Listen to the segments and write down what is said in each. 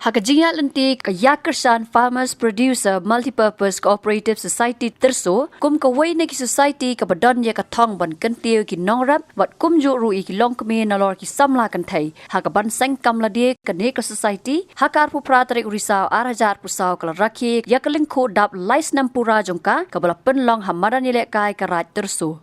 Hakajinga lenti ka Yakersan Farmers Producer Multipurpose Cooperative Society terso kum ka way na ki society ka badon ya ka thong ban kantiu ki nongrap wat kum ju ru ki long kme na lor ki samla kan thai hakaban sang kam la de ka ne ka society hakar pu pratrik risau arajar pusau kala rakhi yakaling kho dap lais nampura jongka ka bala pen long hamara ni le kai ka raj terso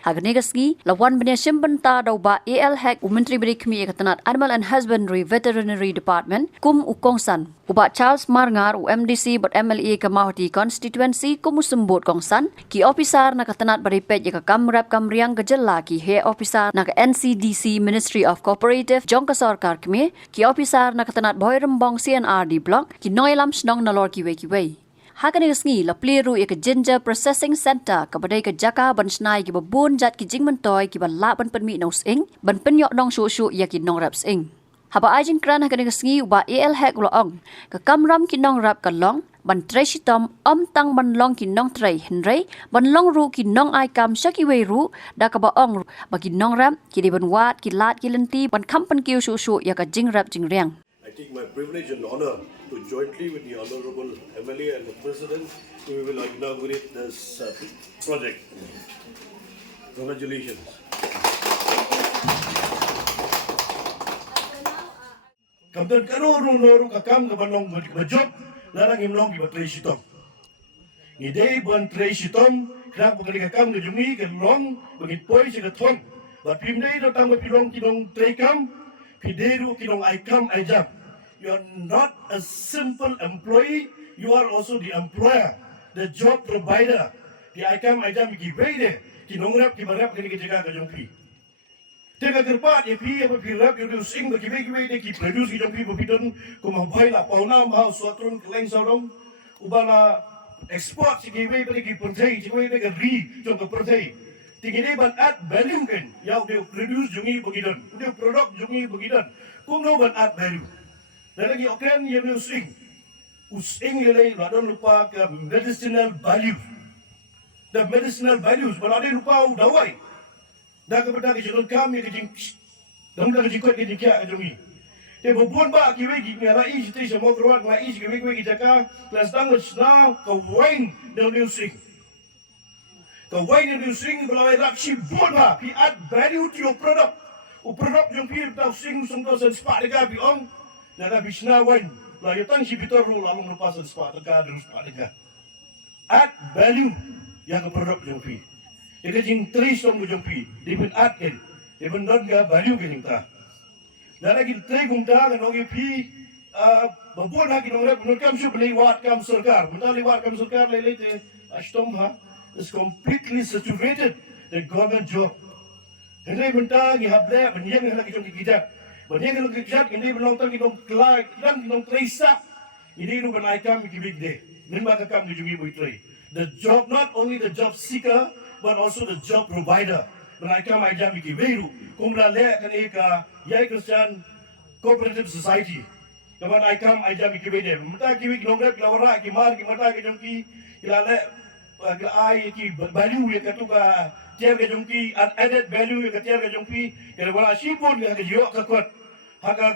Hagnegasgi, lawan benyashim benta dauba AL Hack Menteri Berikmi Ekatanat Animal and Husbandry Veterinary Department kum ukongsan. Uba Charles Marngar UMDC but MLA Kamahoti Constituency kum usumbot kongsan ki officer na katanat baripet ya kamrap kamriang gajalla ki he officer na NCDC Ministry of Cooperative jongka sarkar kme ki officer na katanat boyrembong CNRD block ki noilam snong nalor ki we. Hakanegasngi la pliru ya ginger processing center kabadai ka jaka ban snai ki babun jat ki jing mentoi ki ban la ban penmi nos ing ban penyok nong shu ya ki nong rap ing haba ajin kran hakanegasngi uba AL hack lo ong ka kamram ki nong rap ka long ban Trei Shitom Tang ban long ki Nongtrei Henry ban long ru ki nong ai kam shaki we ru da ka ba ong ba ki nong rap ki de ban wat ki lat ki lenti ban kampan ki shu ya ka jing rap jing riang. I take my privilege and honor to jointly with the Honorable MLA and the President, we will inaugurate this project. Congratulations. Kamdan karo noru kakam kabanong bajok larang imlong ki Trei Shitom. Ide ban Trei Shitom krak pagali kakam gajumi kalong bagit poi sigat thon. But pimdei datang mapilong kinong Trei kam pideru kinong ai kam ai jam. You are not a simple employee, you are also the employer, the job provider. The ICAM IJAM ki wede, ki nongrap ki barap ki jaga ka jongpi. Tega gerpat ye pi apa pi rap you sing ki wede ki produce ki jongpi bopidon ko mambai la pauna ma suatron kleng saudong ubala export si ki wede ki perjai si wede ka ri jong ka perjai. Tingene ban add value kan, ya de produce jongi bogidon, de product jongi bogidon. Kum no ban add value. Dan lagi okran yang using lelai ada lupa ke medicinal value. The medicinal values berada lupa dawai. Dah kepada kejutan kami kejing, dah kepada kejikut kejing kia kejungi. Dia berbuat ba kiwe ngalai siti semua keluar ngalai kiwe kijaka kelas tangan senang kawain dan using. Kawain dan using berlawai rakshi buat ba. He add value to your product. Product yang pi tahu sing sungguh sepat dekat pi ong. Nada bisna wan la yatan si bitor ro la long lepas sepat dekat terus dekat. Add value yang ke produk jongpi. Dia jing Trei som jongpi. Dia pun add kan. Dia pun don ga value ke jing ta. Dan lagi Trei gum ta kan ogi pi berbuat lagi nong rap kam su lewat kam sarkar. Mentah lewat kam sarkar lele te Shitom ha is completely saturated the government job. Henry mentah gi hable benyang lagi jong kijat. Banyak yang kerja, ini belum tahu kita kelak dan kita terisa. Ini bukan ICAM ki big day. Nimba kakam dijungi Trei. The job, not only the job seeker, but also the job provider. Dan ICAM ICAM ki beru. Kumra le kan eka Yakersan Cooperative Society. Kawan ICAM ICAM ki bede. Mata ki wik nongret lawara ki mar ki mata ki jongki kilale ai ki value ya katuka tiar ke jongki added value ya tiar ke jongki kalau wala sipun ya ke jiok ka kot haka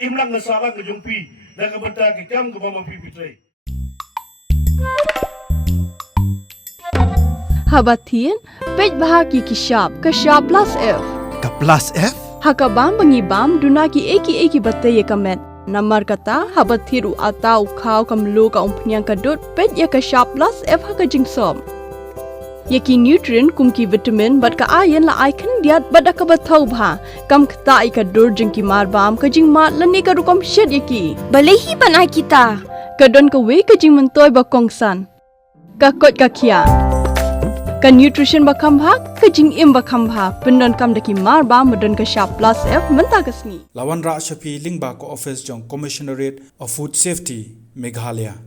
imlang ngasara ke jongpi dan ke benta ke kam ke mama pipi Trei. Habatin pej bahagi ki shop plus F. Ka plus F? Haka bam bangibam dunaki eki batay kamet. Namar kata habathiru atau kau kamlu ka umpnyang kadut pej ya ka shop plus F haka jingsom. Yaki nutrient kumki vitamin bat ka ayan la icon diat bada ka bathau bha kam khta ka dur jingki marbam ka jing mat lani ka rukom shed yaki balehi banai kita ka don ka we ka jing mentoy ba kongsan ka kot ka kia ka nutrition ba khambha ka jing im ba khambha pendon kam daki marbam madon ka sharp plus F menta kasni Lawan Ra Shapi Lingba ko office jong Commissionerate of Food Safety Meghalaya